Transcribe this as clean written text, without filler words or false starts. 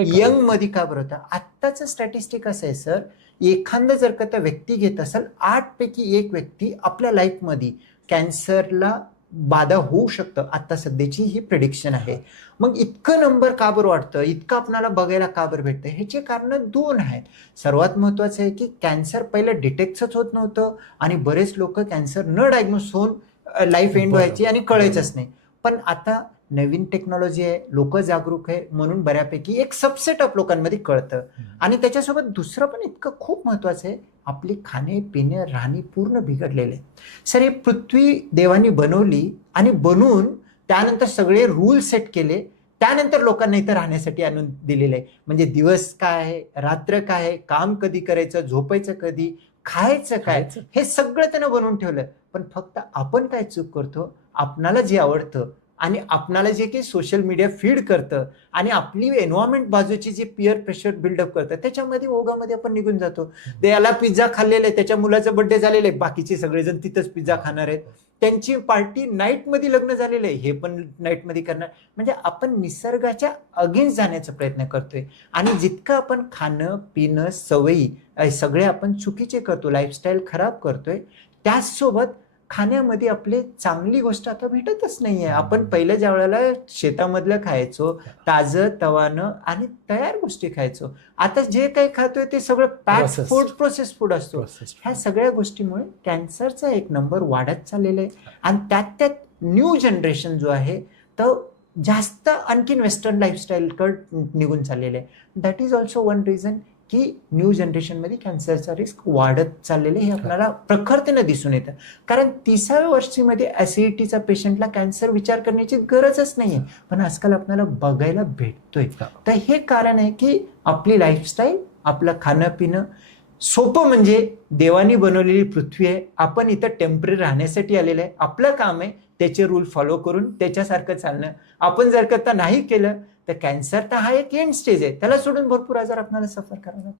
Young मध्ये का बरं होतं? आत्ताचं स्टॅटिस्टिक असं आहे सर, एखादं जर का त्या व्यक्ती घेत असेल 8 पैकी 1 व्यक्ती आपल्या लाईफमध्ये कॅन्सरला बाधा होऊ शकतं, आता सध्याची ही प्रेडिक्शन आहे. मग इतकं नंबर का बरं वाटतं, इतकं आपल्याला बघायला का बरं भेटतं? ह्याचे कारण 2 आहेत. सर्वात महत्वाचं आहे की कॅन्सर पहिलं डिटेक्टच होत नव्हतं आणि बरेच लोक कॅन्सर न डायग्नोस होऊन लाईफ एंड व्हायची आणि कळायचंच नाही. पण आता नवीन टेक्नॉलॉजी आहे, लोक जागरूक आहे, म्हणून बऱ्यापैकी एक सबसेट ऑफ लोकांमध्ये कळतं. आणि त्याच्यासोबत दुसरं पण इतकं खूप महत्वाचं आहे, आपली खाणे पिणे राहणी पूर्ण बिघडलेले. सर ही पृथ्वी देवानी बनवली आणि बनवून त्यानंतर सगळे रूल सेट केले, त्यानंतर लोकांना इथं राहण्यासाठी आणून दिलेलं आहे. म्हणजे दिवस काय आहे, रात्र काय आहे, काम कधी करायचं, झोपायचं कधी, खायचं काय, हे सगळं त्यानं बनवून ठेवलं. पण फक्त आपण काय चूक करतो, आपणाला जे आवडतं आणि आपणाला जे काही सोशल मीडिया फीड करतं आणि आपली एन्व्हायरमेंट बाजूची जी पिअर प्रेशर बिल्डअप करतं, त्याच्यामध्ये ओघामध्ये आपण निघून जातो. याला पिझ्झा खाल्लेला आहे, त्याच्या मुलाचा बर्थडे झालेला आहे, बाकीचे सगळेजण तिथंच पिझ्झा खाणार आहेत. त्यांची पार्टी नाईटमध्ये लग्न झालेलं आहे, हे पण नाईटमध्ये करणार. म्हणजे आपण निसर्गाच्या अगेन्स्ट जाण्याचा प्रयत्न करतोय. आणि जितकं आपण खाणं पिणं सवयी सगळे आपण चुकीचे करतो, लाईफस्टाईल खराब करतोय, त्याचसोबत खाण्यामध्ये आपले चांगली गोष्ट आता भेटतच नाहीये. आपण पहिल्या ज्या वेळेला शेतामधलं खायचो, ताजं तवानं आणि तयार गोष्टी खायचो. आता जे काही खातोय ते सगळं पॅक फूड, प्रोसेस फूड असतो. ह्या सगळ्या गोष्टीमुळे कॅन्सरचा एक नंबर वाढत चाललेला आहे. आणि त्यात न्यू जनरेशन जो आहे तो जास्त आणखीन वेस्टर्न लाईफस्टाईलकडे निघून चाललेलं आहे. That is also one reason की न्यू जनरेशनमध्ये कॅन्सरचा रिस्क वाढत चाललेले हे आपल्याला प्रखरतेनं दिसून येतं. कारण 30व्या वर्षीमध्ये ऍसिडिटीचा पेशंटला कॅन्सर विचार करण्याची गरजच नाहीये, पण आजकाल आपल्याला बघायला भेटतोय. तर हे कारण आहे की आपली लाईफस्टाईल, आपलं खाणं पिणं सोपं, म्हणजे देवानी बनवलेली पृथ्वी आहे, आपण इथं टेम्पररी राहण्यासाठी आलेलं आहे, आपलं काम आहे त्याचे रूल फॉलो करून त्याच्यासारखं चालणं. आपण जर का नाही केलं तर कॅन्सर तर हा एक एंड स्टेज आहे, त्याला सोडून भरपूर आजार आपल्याला सफर करावा लागतो.